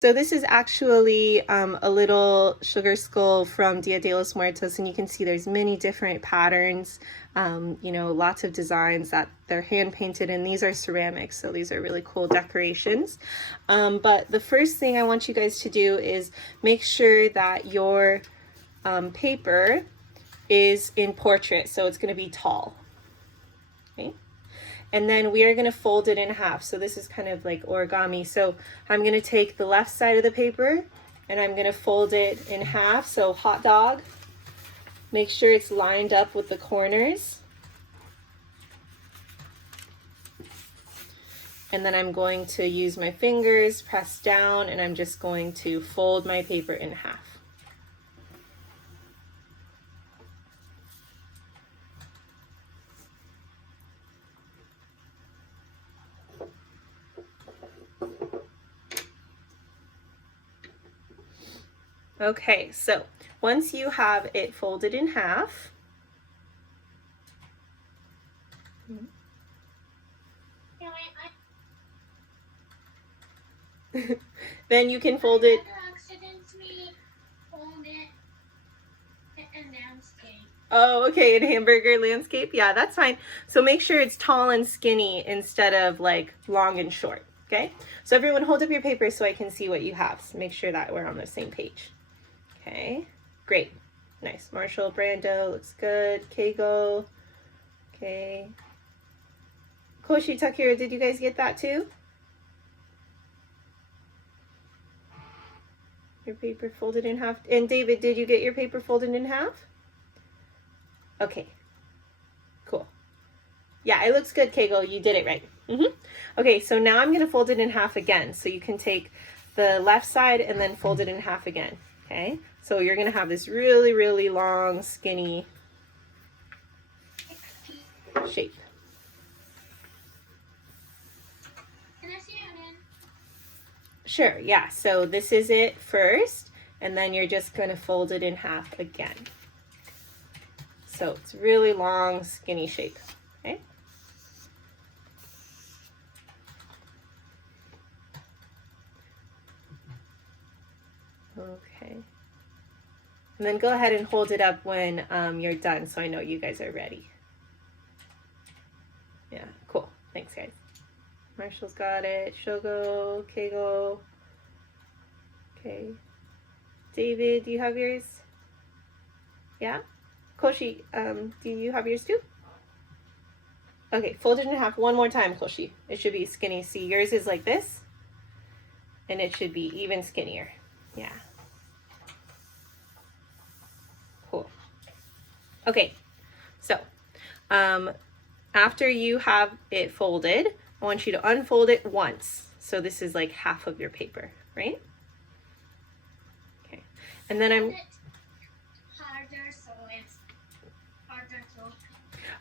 So this is actually a little sugar skull from Dia de los Muertos, and you can see there's many different patterns, you know, lots of designs that they're hand painted, and these are ceramics, so these are really cool decorations. But the first thing I want you guys to do is make sure that your paper is in portrait, so it's going to be tall. Okay. And then we are going to fold it in half. So this is kind of like origami. So I'm going to take the left side of the paper and I'm going to fold it in half. So hot dog, make sure it's lined up with the corners. And then I'm going to use my fingers, press down, and I'm just going to fold my paper in half. Okay, so once you have it folded in half, then you can fold it. Oh, okay, in hamburger landscape? Yeah, that's fine. So make sure it's tall and skinny instead of like long and short, okay? So everyone hold up your paper so I can see what you have. So make sure that we're on the same page. Okay, great. Nice. Marshall, Brando, looks good. Keigo. Okay. Koshi, Takira, did you guys get that too? Your paper folded in half. And David, did you get your paper folded in half? Okay, cool. Yeah, it looks good, Keigo. You did it right. Okay, so now I'm going to fold it in half again. So you can take the left side and then fold it in half again. Okay, so you're going to have this really, really long, skinny shape. Can I see it again? Sure, yeah. So this is it first, and then you're just going to fold it in half again. So it's really long, skinny shape. Okay. Okay. And then go ahead and hold it up when you're done, so I know you guys are ready. Yeah, cool. Thanks, guys. Marshall's got it. Shogo, Keigo. Okay. David, do you have yours? Yeah? Koshi, do you have yours too? Okay, fold it in half one more time, Koshi. It should be skinny. See, yours is like this, and it should be even skinnier. Yeah. Cool. Okay, so after you have it folded, I want you to unfold it once. So this is like half of your paper, right? Okay, and then I'm...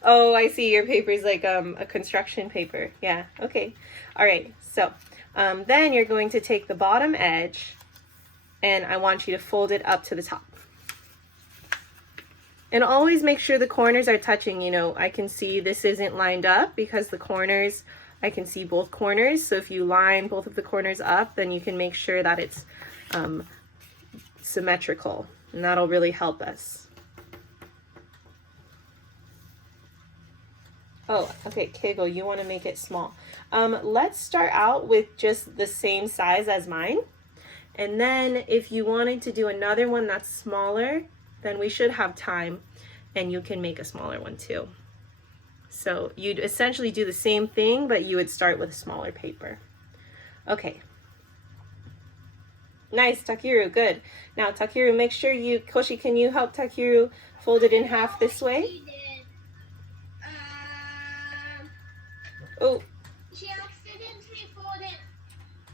Oh, I see. Your paper is like a construction paper. Yeah, okay. All right, so then you're going to take the bottom edge and I want you to fold it up to the top. And always make sure the corners are touching. You know, I can see this isn't lined up because the corners, I can see both corners. So if you line both of the corners up, then you can make sure that it's symmetrical, and that'll really help us. Oh, okay, Keigo, you want to make it small. Let's start out with just the same size as mine. And then if you wanted to do another one that's smaller, then we should have time and you can make a smaller one too. So you'd essentially do the same thing, but you would start with a smaller paper. Okay. Nice, Takeru, good. Now, Takeru, make sure you, Koshi, can you help Takeru fold it in half this way? Oh. She accidentally folded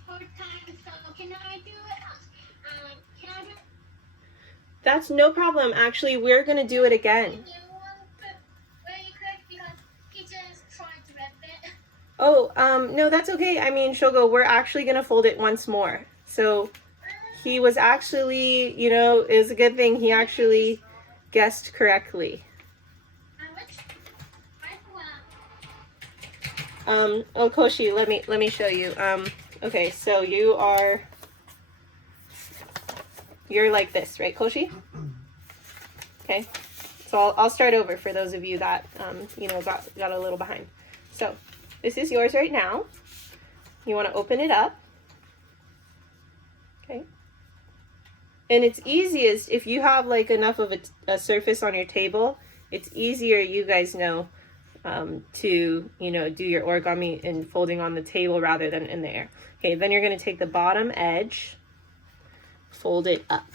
4 times, so can I do it? Can I do it? That's no problem. Actually, we're going to do it again. Oh, no, that's okay. I mean, Shogo, we're actually going to fold it once more. So he was actually, you know, it was a good thing he actually guessed correctly. Oh, Koshi, let me show you. Okay, so you are you're like this, right, Koshi? Okay, so I'll start over for those of you that, you know, got a little behind. So this is yours right now. You want to open it up. Okay. And it's easiest if you have like enough of a surface on your table, it's easier, you guys know, to, you know, do your origami and folding on the table rather than in the air. Okay, then you're going to take the bottom edge, fold it up.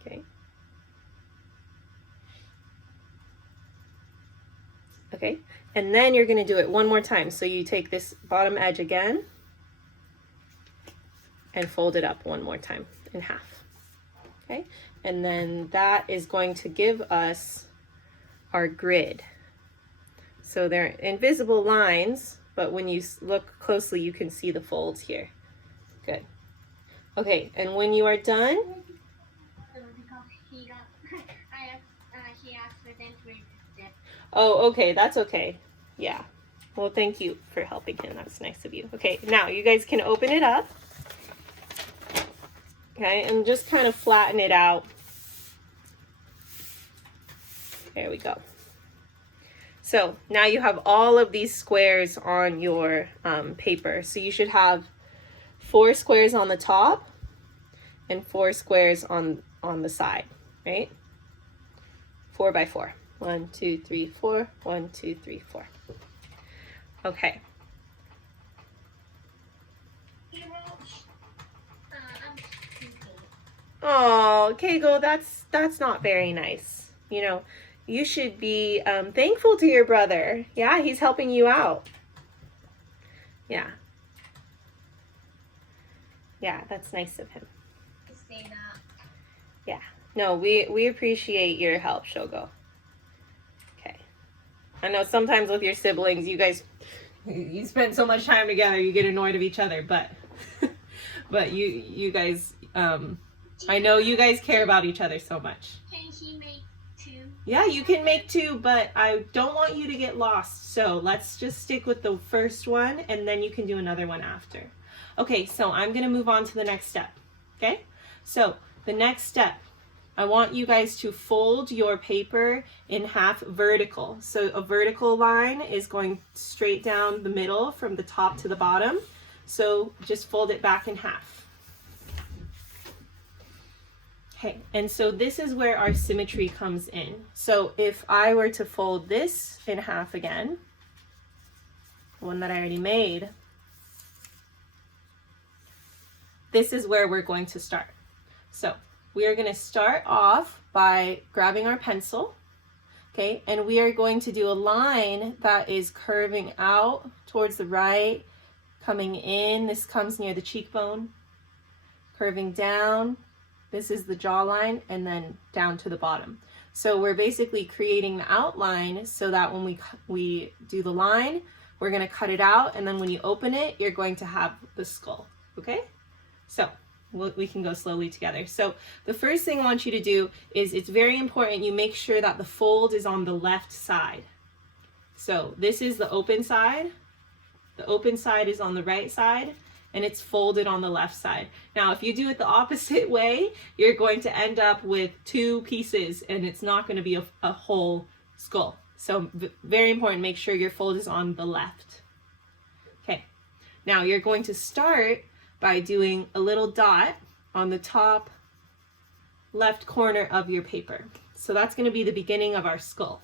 Okay. Okay, and then you're going to do it one more time. So you take this bottom edge again and fold it up one more time in half. Okay, and then that is going to give us our grid. So they're invisible lines, but when you look closely, you can see the folds here. Good. Okay, and when you are done, He asked for them to read the step. oh, okay, that's okay. Yeah. Well, thank you for helping him. That's nice of you. Okay, now you guys can open it up. Okay, and just kind of flatten it out. There we go. So now you have all of these squares on your paper. So you should have 4 squares on the top and 4 squares on the side, right? 4 by 4. 1, 2, 3, 4. 1, 2, 3, 4. Okay. He wrote, I'm stupid. Oh, Keigo, that's not very nice. You know, you should be thankful to your brother. Yeah, he's helping you out. Yeah. Yeah, that's nice of him. To say that. Yeah. No, we appreciate your help, Shogo. Okay. I know sometimes with your siblings, you spend so much time together, you get annoyed of each other, but but you guys I know you guys care about each other so much. Can he make 2? Yeah, you can make 2, but I don't want you to get lost. So let's just stick with the first one and then you can do another one after. Okay, so I'm going to move on to the next step. Okay, so the next step, I want you guys to fold your paper in half vertical. So a vertical line is going straight down the middle from the top to the bottom. So just fold it back in half. Okay, and so this is where our symmetry comes in. So if I were to fold this in half again, the one that I already made, this is where we're going to start. So we are going to start off by grabbing our pencil, okay, and we are going to do a line that is curving out towards the right, coming in. This comes near the cheekbone, curving down. This is the jawline, and then down to the bottom. So we're basically creating the outline so that when we do the line, we're going to cut it out, and then when you open it, you're going to have the skull, okay? So we can go slowly together. So the first thing I want you to do is, it's very important you make sure that the fold is on the left side. So this is the open side. The open side is on the right side, and it's folded on the left side. Now, if you do it the opposite way, you're going to end up with 2 pieces, and it's not going to be a whole skull. So very important, make sure your fold is on the left. Okay, now you're going to start by doing a little dot on the top left corner of your paper. So that's going to be the beginning of our skull.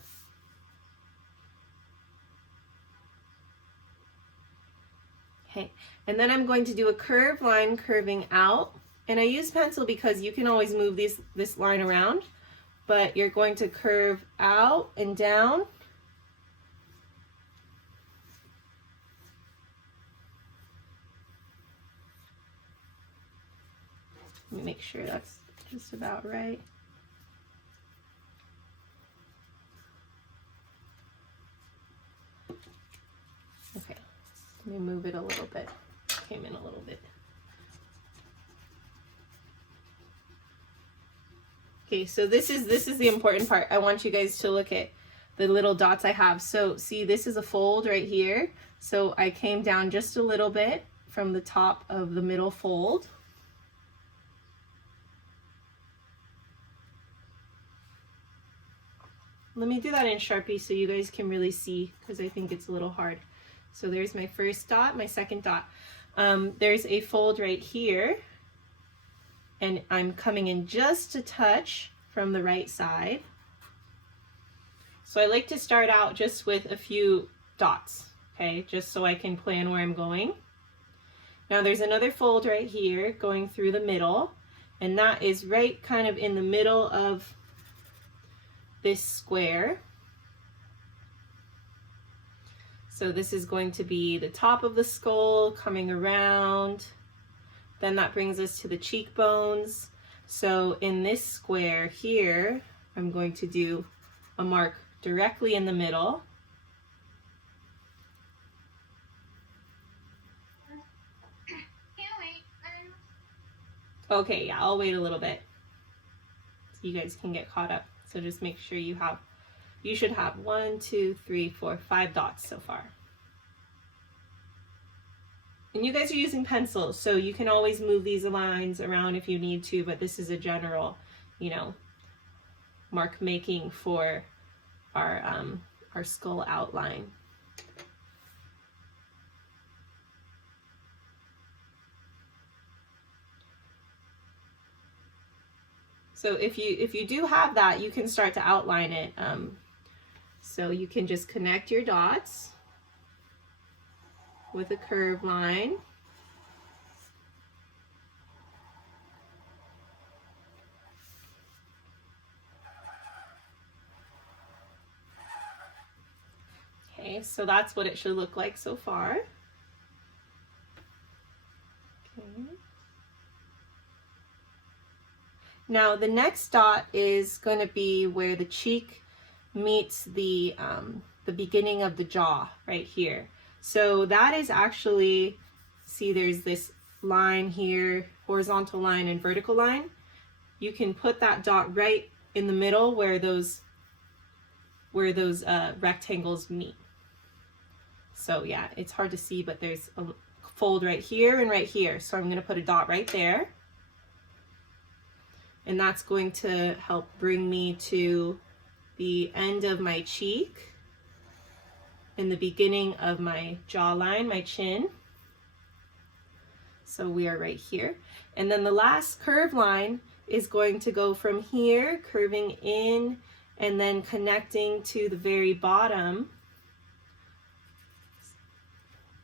Okay, and then I'm going to do a curved line curving out, and I use pencil because you can always move this line around, but you're going to curve out and down. Let me make sure that's just about right. Okay, let me move it a little bit. Came in a little bit. Okay, so this is the important part. I want you guys to look at the little dots I have. So see, this is a fold right here. So I came down just a little bit, from the top of the middle fold. Let me do that in Sharpie so you guys can really see, because I think it's a little hard. So there's my first dot, my second dot. There's a fold right here, and I'm coming in just a touch from the right side. So I like to start out just with a few dots, okay, just so I can plan where I'm going. Now there's another fold right here going through the middle, and that is right kind of in the middle of this square. So this is going to be the top of the skull coming around. Then that brings us to the cheekbones. So in this square here, I'm going to do a mark directly in the middle. Okay, yeah, I'll wait a little bit so you guys can get caught up. So just make sure you should have 1, 2, 3, 4, 5 dots so far. And you guys are using pencils, so you can always move these lines around if you need to, but this is a general, you know, mark making for our skull outline. So if you do have that, you can start to outline it. So you can just connect your dots with a curved line. Okay, so that's what it should look like so far. Okay. Now the next dot is going to be where the cheek meets the beginning of the jaw right here. So that is actually, see there's this line here, horizontal line and vertical line. You can put that dot right in the middle where those rectangles meet. So yeah, it's hard to see, but there's a fold right here and right here. So I'm going to put a dot right there. And that's going to help bring me to the end of my cheek and the beginning of my jawline, my chin. So we are right here. And then the last curved line is going to go from here, curving in, and then connecting to the very bottom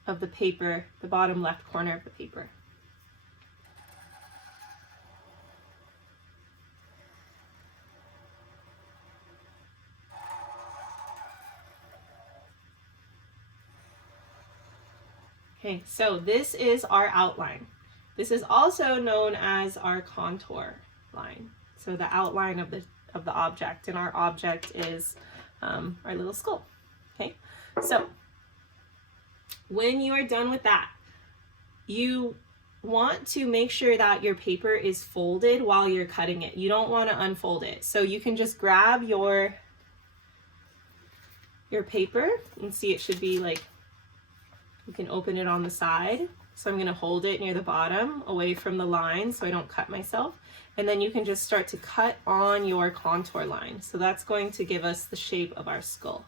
of the paper, the bottom left corner of the paper. Okay, so this is our outline. This is also known as our contour line. So the outline of the object, and our object is our little skull. Okay, so when you are done with that, you want to make sure that your paper is folded while you're cutting it. You don't want to unfold it. So you can just grab your paper and see it should be like, you can open it on the side. So I'm going to hold it near the bottom away from the line so I don't cut myself. And then you can just start to cut on your contour line. So that's going to give us the shape of our skull.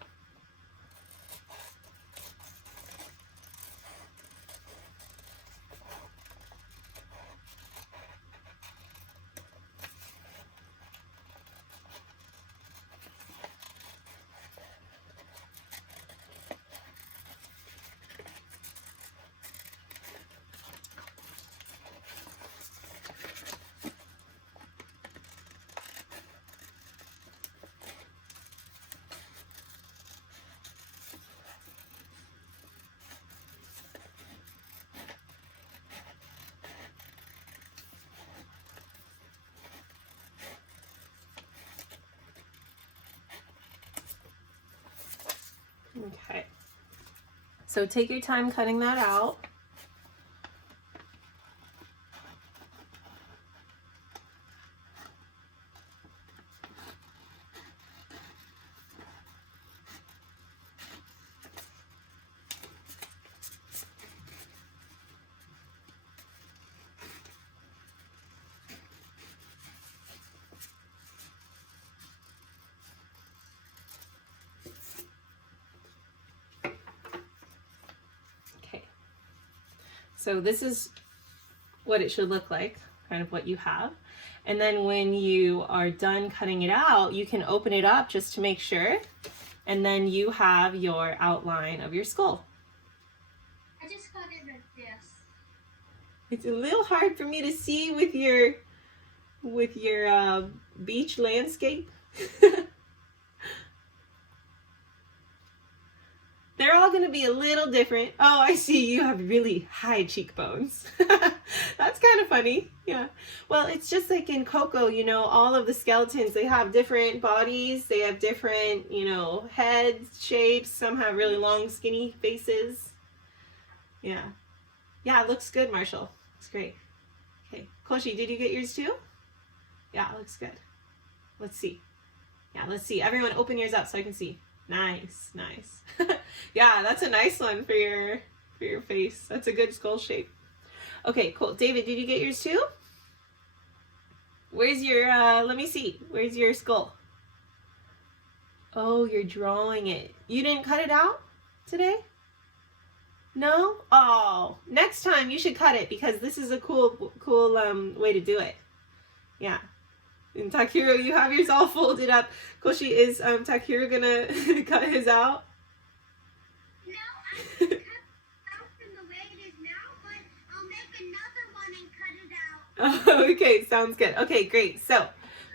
Okay, so take your time cutting that out. So this is what it should look like, kind of what you have. And then when you are done cutting it out, you can open it up just to make sure. And then you have your outline of your skull. I just cut it like this. It's a little hard for me to see with your beach landscape. They're all going to be a little different. Oh, I see you have really high cheekbones. That's kind of funny. Yeah. Well, it's just like in Coco, you know, all of the skeletons, they have different bodies. They have different, you know, heads, shapes. Some have really long, skinny faces. Yeah. Yeah, it looks good, Marshall. It's great. Okay. Koshi, did you get yours too? Yeah, it looks good. Let's see. Yeah, let's see. Everyone open yours up so I can see. Nice, nice. Yeah, that's a nice one for your face. That's a good skull shape. Okay, cool. David, did you get yours too? Where's your, let me see. Where's your skull? Oh, you're drawing it. You didn't cut it out today? No? Oh, next time you should cut it because this is a cool way to do it. Yeah. And Takeru, you have yours all folded up. Koshi, is Takeru gonna cut his out? No, I can cut out from the way it is now, but I'll make another one and cut it out. Oh, okay, sounds good. Okay, great. So,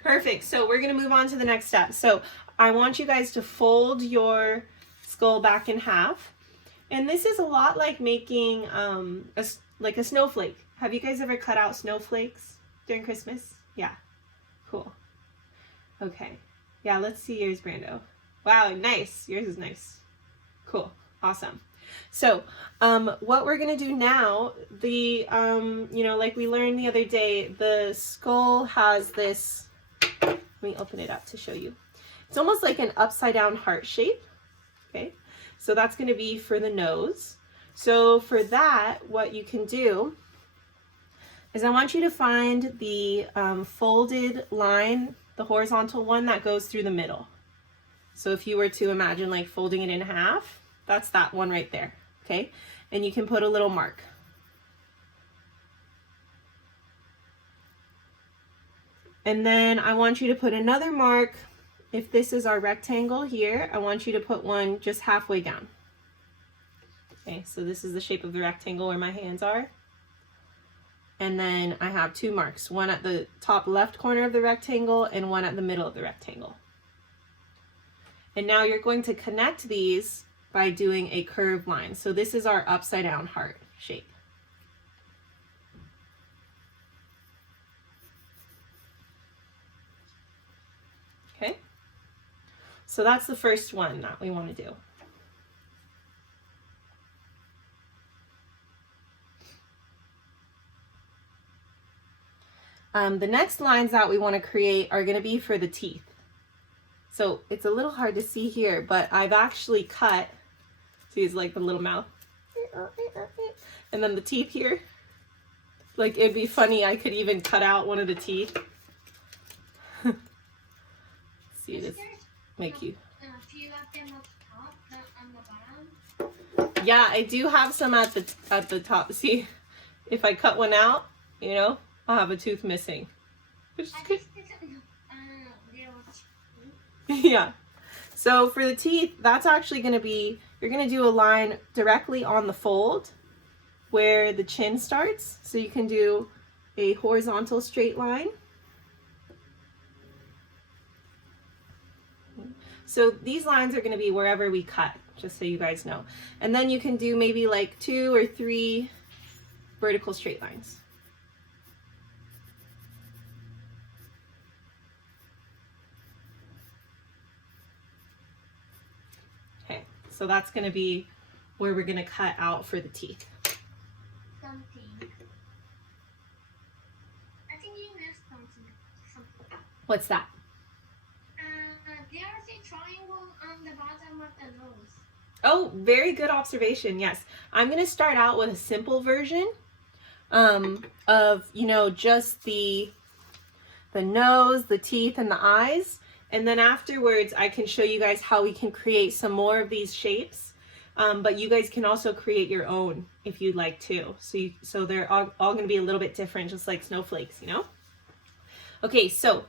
perfect. So we're gonna move on to the next step. So I want you guys to fold your skull back in half. And this is a lot like making like a snowflake. Have you guys ever cut out snowflakes during Christmas? Yeah. Cool. Okay. Yeah, let's see yours, Brando. Wow, nice. Yours is nice. Cool. Awesome. So, what we're going to do now, you know, like we learned the other day, the skull has this, let me open it up to show you. It's almost like an upside down heart shape. Okay. So that's going to be for the nose. So for that, what you can do is I want you to find the folded line, the horizontal one that goes through the middle. So if you were to imagine like folding it in half, that's that one right there, okay? And you can put a little mark. And then I want you to put another mark. If this is our rectangle here, I want you to put one just halfway down. Okay, so this is the shape of the rectangle where my hands are. And then I have two marks, one at the top left corner of the rectangle and one at the middle of the rectangle. And now you're going to connect these by doing a curved line. So this is our upside down heart shape. Okay, so that's the first one that we want to do. The next lines that we want to create are going to be for the teeth. So it's a little hard to see here, but I've actually cut, see it's like the little mouth, and then the teeth here. Like it'd be funny, I could even cut out one of the teeth. See, this make you. Do you have them up top, not on the bottom? Yeah, I do have some at the top. See, if I cut one out, you know, I'll have a tooth missing. Which is good. Yeah. So for the teeth, that's actually going to be, you're going to do a line directly on the fold where the chin starts. So you can do a horizontal straight line. So these lines are going to be wherever we cut, just so you guys know. And then you can do maybe like 2 or 3 vertical straight lines. Okay, so that's going to be where we're going to cut out for the teeth. Something. I think you missed something. What's that? There's a triangle on the bottom of the nose. Oh, very good observation. Yes. I'm going to start out with a simple version of, you know, just the nose, the teeth, and the eyes. And then afterwards, I can show you guys how we can create some more of these shapes but you guys can also create your own if you'd like to. So they're all going to be a little bit different, just like snowflakes, you know? Okay, so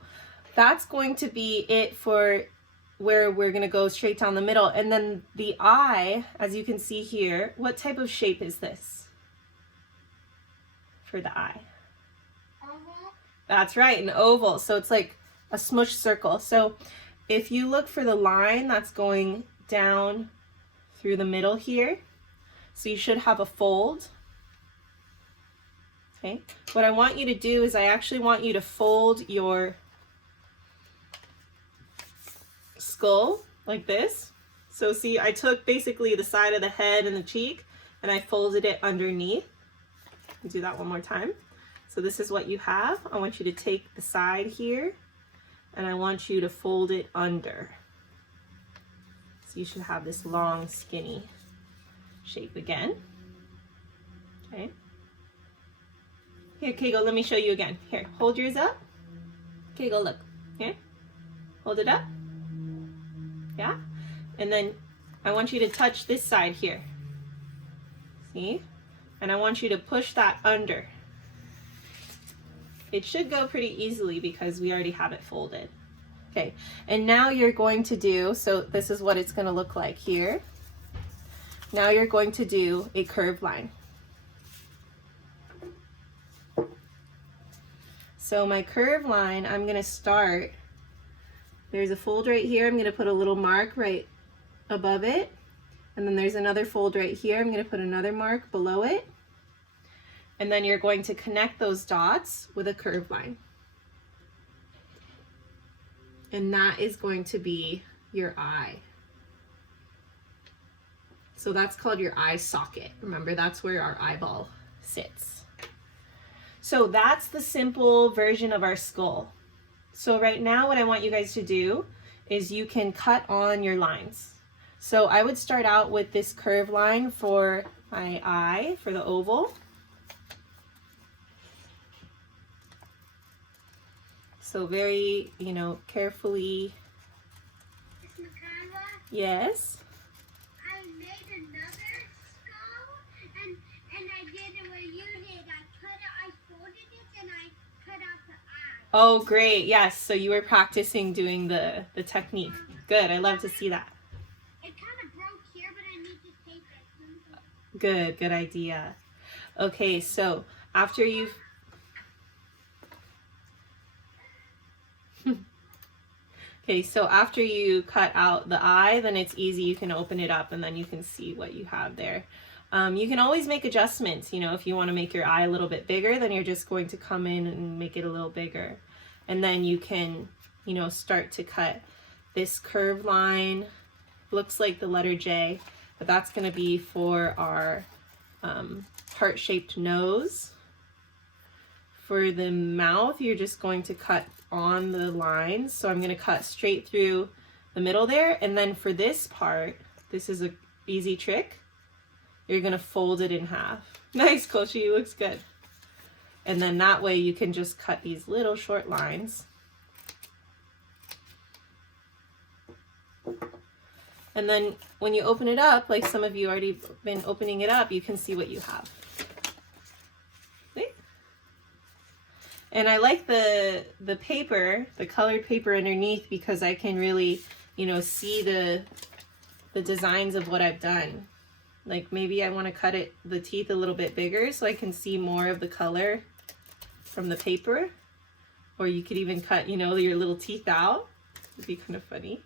that's going to be it for where we're going to go straight down the middle. And then the eye, as you can see here, what type of shape is this for the eye? Oval. That's right, an oval. So it's like a smushed circle. So if you look for the line that's going down through the middle here, so you should have a fold. Okay, what I want you to do is I actually want you to fold your skull like this. So see, I took basically the side of the head and the cheek and I folded it underneath. Do that one more time. So this is what you have. I want you to take the side here and I want you to fold it under. So you should have this long, skinny shape again. Okay. Here, Kegel, let me show you again. Here, hold yours up. Kegel, look. Here. Hold it up. Yeah? And then I want you to touch this side here. See? And I want you to push that under. It should go pretty easily because we already have it folded. Okay, and now you're going to do, so this is what it's going to look like here. Now you're going to do a curved line. So my curved line, I'm going to start, there's a fold right here, I'm going to put a little mark right above it, and then there's another fold right here, I'm going to put another mark below it, and then you're going to connect those dots with a curved line. And that is going to be your eye. So that's called your eye socket. Remember, that's where our eyeball sits. So that's the simple version of our skull. So right now what I want you guys to do is you can cut on your lines. So I would start out with this curved line for my eye, for the oval. So very, carefully. Miss Makayla, Yes. I made another skull, and I did it where you did. I folded it, and I cut out the eye. Oh, great. Yes. So you were practicing doing the technique. Good. I love to see that. It kind of broke here, but I need to tape it. Good. Good idea. Okay. So after you've Okay, so after you cut out the eye, then it's easy. You can open it up and then you can see what you have there. You can always make adjustments. If you want to make your eye a little bit bigger, then you're just going to come in and make it a little bigger. And then you can, start to cut this curved line. Looks like the letter J, but that's going to be for our heart-shaped nose. For the mouth, you're just going to cut on the lines. So I'm going to cut straight through the middle there. And then for this part, this is an easy trick. You're going to fold it in half. Nice, Koshi, looks good. And then that way you can just cut these little short lines. And then when you open it up, like some of you already been opening it up, you can see what you have. See? And I like the paper, the colored paper underneath, because I can really, see the designs of what I've done. Like maybe I want to cut the teeth a little bit bigger so I can see more of the color from the paper. Or you could even cut, your little teeth out. It'd be kind of funny.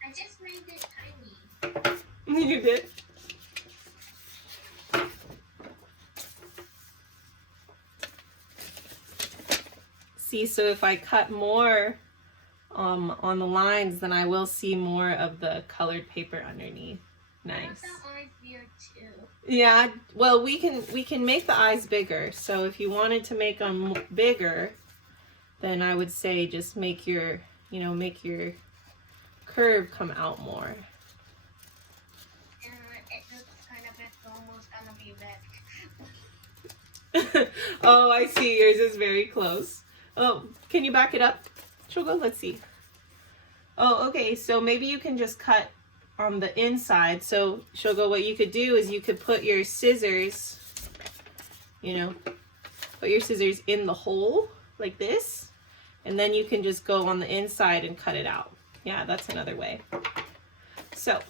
I just made it tiny. You did? See, so if I cut more on the lines, then I will see more of the colored paper underneath. Nice. The eyes here too. Yeah, well, we can make the eyes bigger. So if you wanted to make them bigger, then I would say just make your, make your curve come out more. It looks kind of, it's almost gonna be red. Oh, I see. Yours is very close. Oh, can you back it up, Shogo? Let's see. Oh, okay. So maybe you can just cut on the inside. So, Shogo, what you could do is you could put your scissors, put your scissors in the hole like this, and then you can just go on the inside and cut it out. Yeah, that's another way. So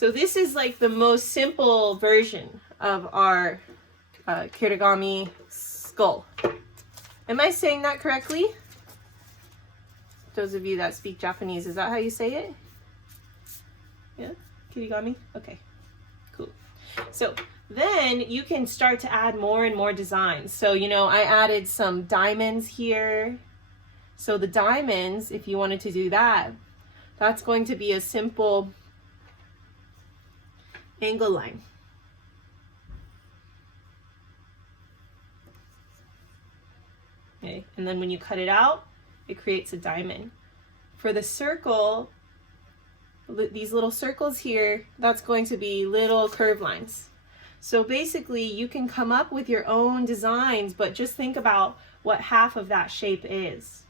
this is like the most simple version of our Kirigami skull. Am I saying that correctly? Those of you that speak Japanese, is that how you say it? Yeah, Kirigami? Okay, cool. So then you can start to add more and more designs. So, I added some diamonds here. So the diamonds, if you wanted to do that, that's going to be a simple angle line. Okay, and then when you cut it out, it creates a diamond. For the circle, these little circles here, that's going to be little curve lines. So basically you can come up with your own designs, but just think about what half of that shape is.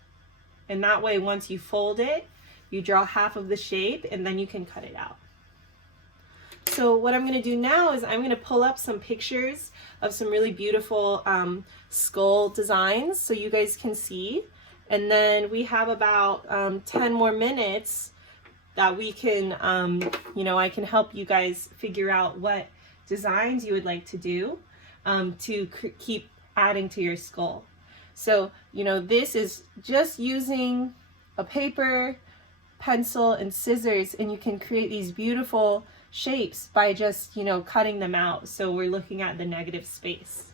And that way, once you fold it, you draw half of the shape and then you can cut it out. So what I'm going to do now is I'm going to pull up some pictures of some really beautiful skull designs so you guys can see. And then we have about 10 more minutes that we can, I can help you guys figure out what designs you would like to do to keep adding to your skull. So, this is just using a paper, pencil, and scissors, and you can create these beautiful shapes by just, cutting them out. So we're looking at the negative space.